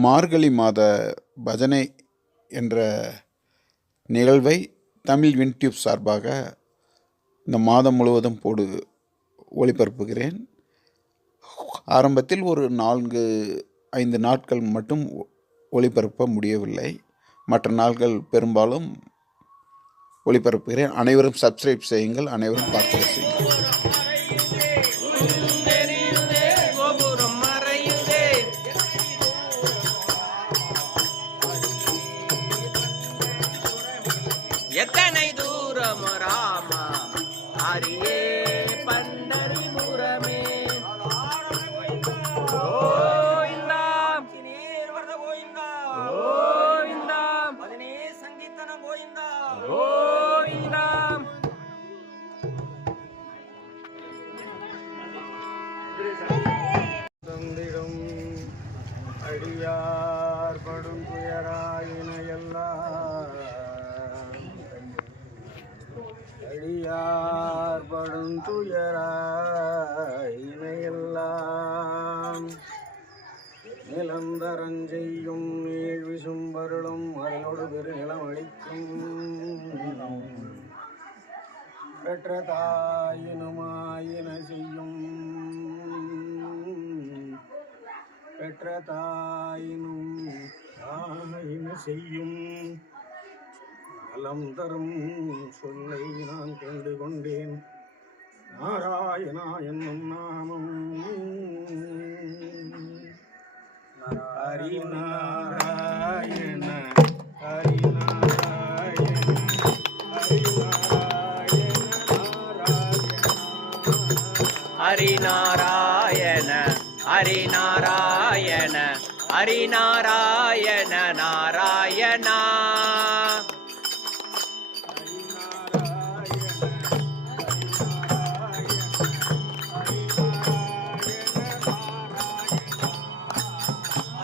மார்கழி மாத பஜனை என்ற நிகழ்வை தமிழ் வின்டியூப் சார்பாக இந்த மாதம் முழுவதும் போடு ஒளிபரப்புகிறேன். ஆரம்பத்தில் ஒரு நான்கு ஐந்து நாட்கள் மட்டும் ஒ- ஒளிபரப்ப முடியவில்லை. மற்ற நாட்கள் பெரும்பாலும் ஒளிபரப்புகிறேன். அனைவரும் சப்ஸ்கிரைப் செய்யுங்கள். அனைவரும் பார்க்க செய்யுங்கள் எத்தனை தூரம் ராமா அரியே படும் துயராயின நிலந்தரஞ்செய்யும் நீழ் விசும் வருளும் அதனோடு பெருநிலம் அளிக்கும். பெற்ற தாயினுமாயின செய்யும். பெற்ற தாயினும் தாயின செய்யும். நலம் தரும் சொல்லை நான் கண்டு கொண்டேன் நாராயணா என்னும் நாமம். ஹரிநாராயண ஹரிநாராயண ஹரிநாராயண ஹரிநாராயண ஹரிநாராயண ஹரிநாராயண நாராயணா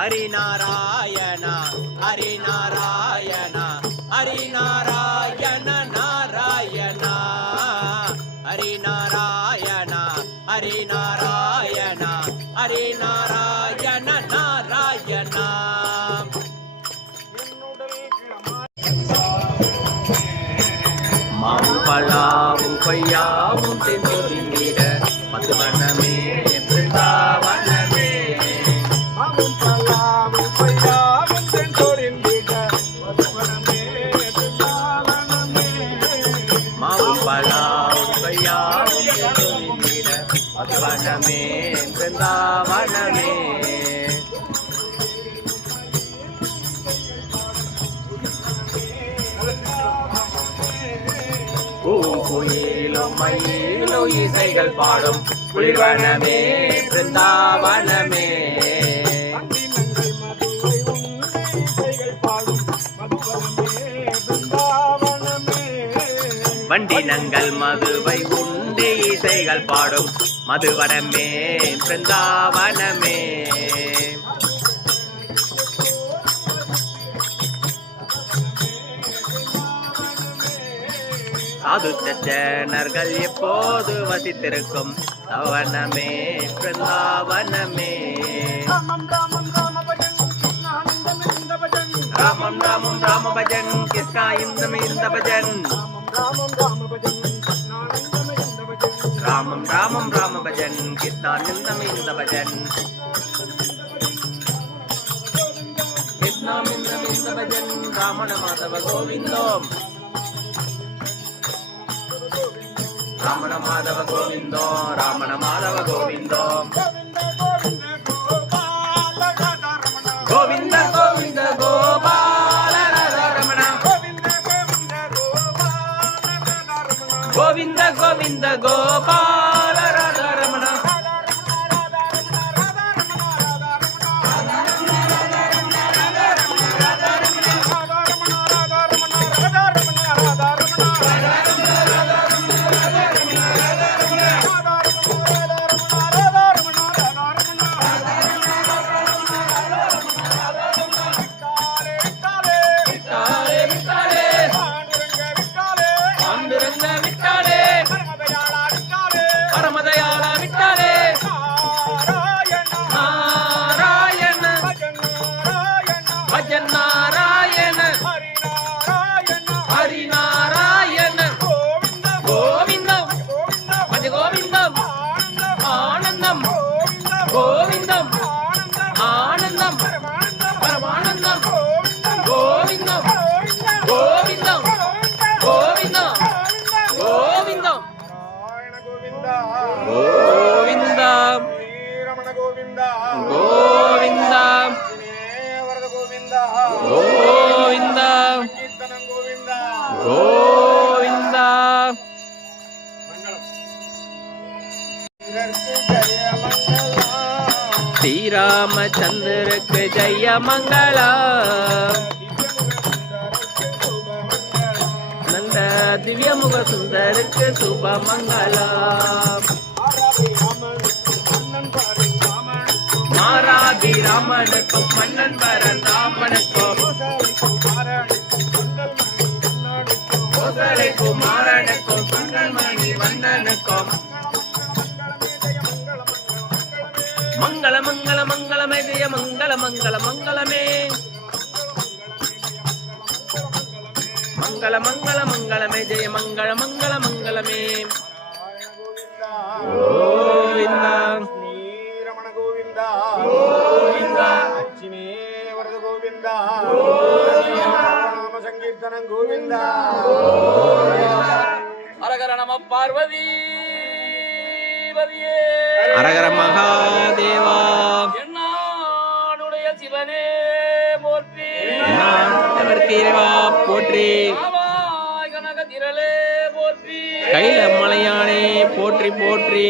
ஹரிநாராயண ஹரிநாராயண ஹரிநாராயண நாராயணா ஹரிநாராயண ஹரிநாராயண ஹரிநாராயண நாராயணா மாம்பழாவும் பையாவும் தென்னிட மதுவனமே பிருந்தாவனமே மாவும் பிருந்தாவனமே பூங்குயிலும் மயிலும் இசைகள் பாடும். குளிர்வனமே பிருந்தாவனமே வண்டினங்கள் மதுவை உண்டு இசைகள் பாடும். மதுவனமே பிருந்தாவனமே. சாது சச்சனர்கள் எப்போது வசித்திருக்கும்? தவனமே பிருந்தாவனமே. ராமம் ராமம் ராம பஜன் கிருஷ்ணா இந்த பஜன் ராமம் ராமம் ராம பஜன் கிருஷ்ணா இந்தம் இந்த பஜன் கிருஷ்ணாம் இந்தம் இந்த பஜன் ராமண மாதவ கோவிந்தோம் ராமண மாதவ கோவிந்தோ ராமண மாதவ ಗೋಪಾಲ ஸ்ரீராமச்சந்திரக்கு ஜெய மங்களா. நந்த திவ்யமுக சுந்தருக்கு சுப மங்களா. மாராதி ராமனுக்கும் மன்னன் வரன் ராமனுக்கும். கோசலை குமாரனுக்கும் மன்னனுக்கும் మంగళ మంగళ మంగళమే జయ మంగళ మంగళ మంగళమే. మంగళ మంగళ మంగళమే జయ మంగళ మంగళ మంగళమే. గోవింద. రమణ గోవింద. గోవింద. వరద గోవింద. రామ గోవింద. హరగర పార్వతీ. அரகர மகாதேவா. என்னாடுடைய சிவனே போற்றி. இறைவா போற்றி. கனக திரளே போற்றி. கைல மலையானே போற்றி போற்றி.